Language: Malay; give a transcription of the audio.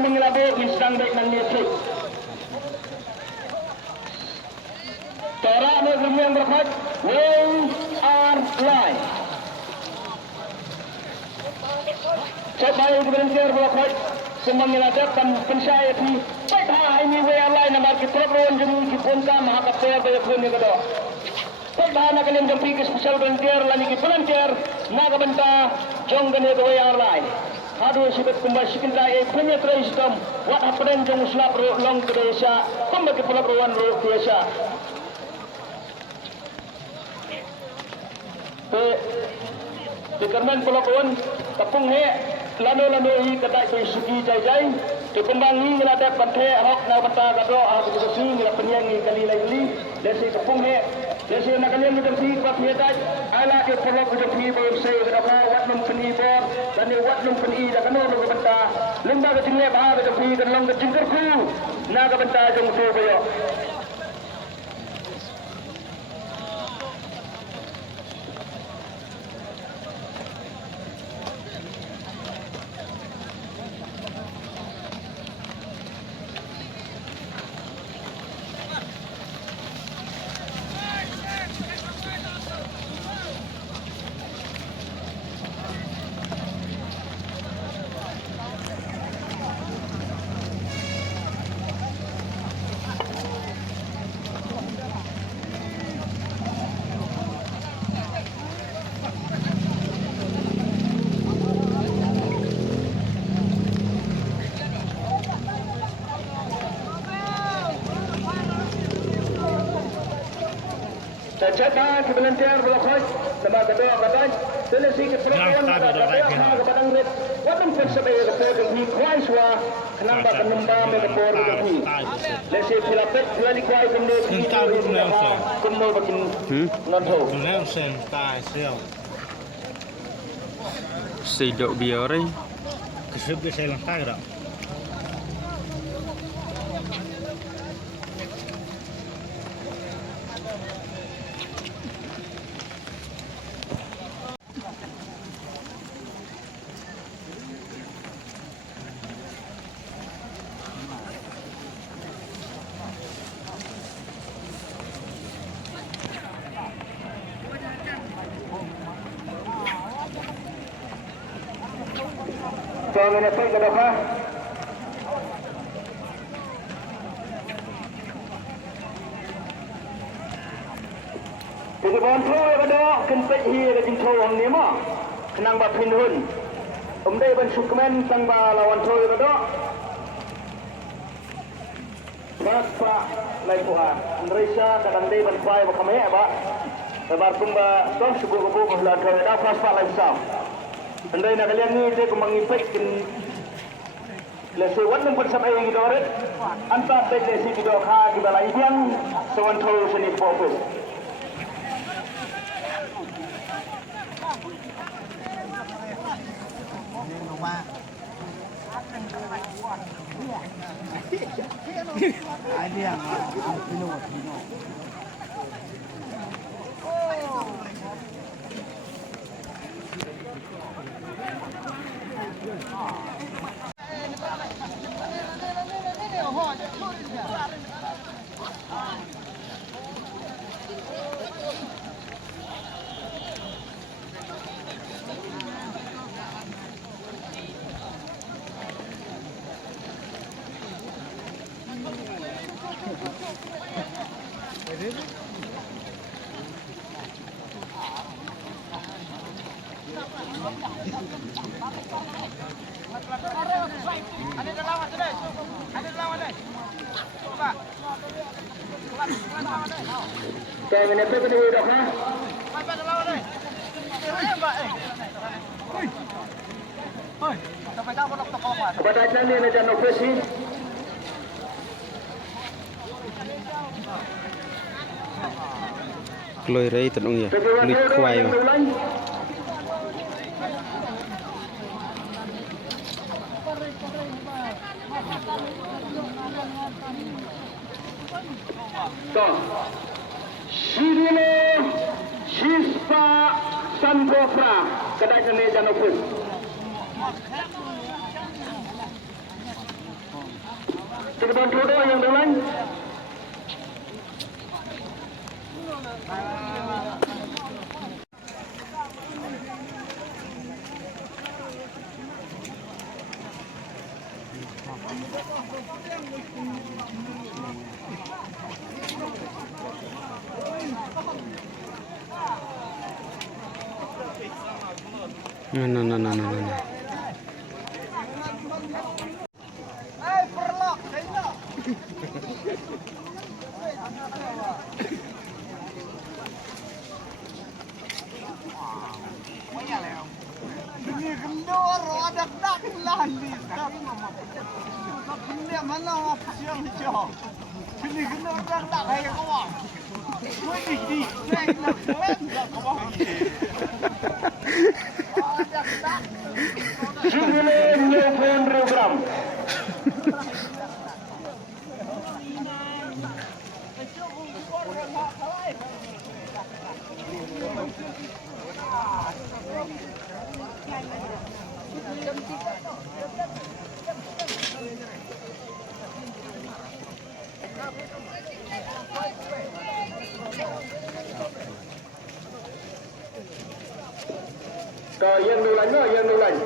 mengelabur di sedang baik dan niatrik. Cara negeri yang berkhid, we are live. Coba yang berhenti berkhid, mengelabur pensyai di baiklah ini we are live nama kita pun jemput kita mahakap saya banyak pun yang kedua. Baiklah nak kalian jemput ke special volunteer lagi ke volunteer naga benta jong gane we are live. Aduh sibuk kembali sekitar punya sistem what happened jong uslap long Indonesia kembali pulau Rowan Indonesia. Di kerman pulau Rowan kapung he lano i kedai suki jai di kembangi ngeladak bante hok na banta gado ah begitu sih ngila penyanyi kali lagi desi kapung he desi nak kalian macam si pas hidat ala ke pulau macam si baru saya berapa wat mempeni bor dan ni wat mempeni dah kena orang banta lembaga tinggal bah macam si dan long jingker ku naga banta jong tu bayo. Cakap volunteer berkhid sama kedua badan selesai ke perempuan ada badang red wadam persebaya ke di kuaiswa kenapa kenamba megapor di lesi filapet lali kuai kende kuno bakin nonto Nelson tai siao sidok biore kesep ke saya lang tai dak Jangan apa ke depan. Jadi bantu yang ada kentut hia ke jingkau orang ni mah, kenang bapin hun. Umdai ban sukmen tang ba lawan tu yang ada. Pak lai puan. Malaysia kadang dai ban kuai ba kami ba. Lebar pun ba dah subuh bulan tu dah pak lai sam. Andai nak kalian ni dia mengipik lesi wan pun sampai yang kita orang antara lesi kita kah kita lagi yang sewan tahu seni fokus. Idea, Pino. Jangan apa kita hidup ha. Kepada channel ni jangan operasi. Lôi rây tận ông nhỉ, lịch khoai mà. Sirino Shispa Sandrofra kedai seni jangan operasi. Tekan Trudeau yang duluan. Nah. Ini kendor ada dak lah ni. Ini mana siang hijau. Ini kendor dak kayak kawan. Ini di saya nak kawan. Jubilee New Phone Program. Yang duluan.